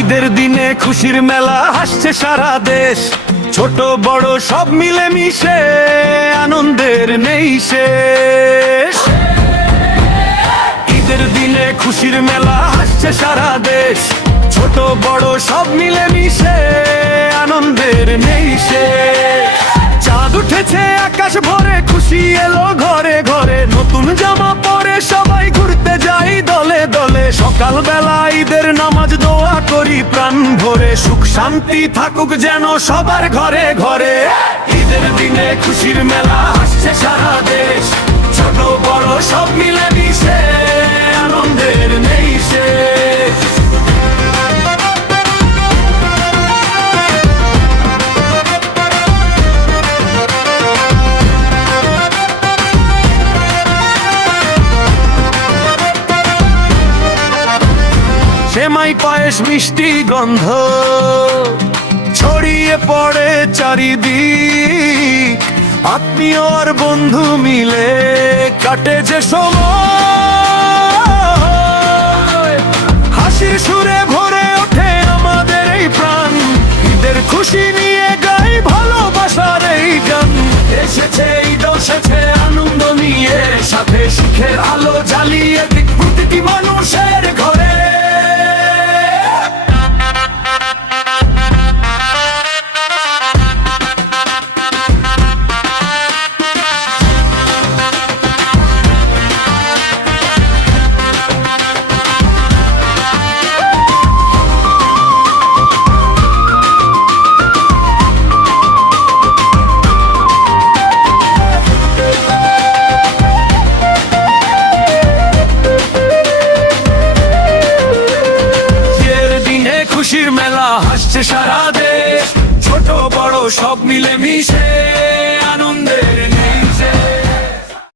ঈদের দিনে খুশির মেলা, হাসছে সারা দেশ। ছোট বড় সব মিলে মিশে আনন্দের নেই শেষ। ঈদের দিনে খুশির মেলা, হাসছে সারা দেশ। ছোট বড় সব মিলে মিশে আনন্দের নেই শেষ। চাঁদ উঠেছে আকাশ ভরে, খুশি এলো ঘরে ঘরে। নতুন জামা পরে সবাই ঘুরতে যাই দলে দলে। সকাল বেলা ঈদের নামাজ দোয়া করি প্রাণ ভরে। সুখ শান্তি থাকুক যেন সবার ঘরে ঘরে। ঈদের দিনে খুশির মেলা, হাসছে সারা দেশ। ছোট বড় সব মিলে মিশে আনন্দের নেই শেষ। সেমাই পায়েস মিষ্টি গন্ধ ছড়িয়ে পড়ে চারিদিক। আত্মীয় আর বন্ধু মিলে কাটে যে সময়। হাসির সুরে ভরে ওঠে আমাদের এই প্রাণ। ঈদের খুশি নিয়ে গাই ভালোবাসার এই গান। এসেছে ঈদ, এসেছে আনন্দ নিয়ে, সাথে সুখের আলো জ্বালিয়ে দিক প্রতিটি মানুষের ঘরে। খুশির মেলা, হাসছে সারা দেশ। ছোট বড় সব মিলে মিশে আনন্দের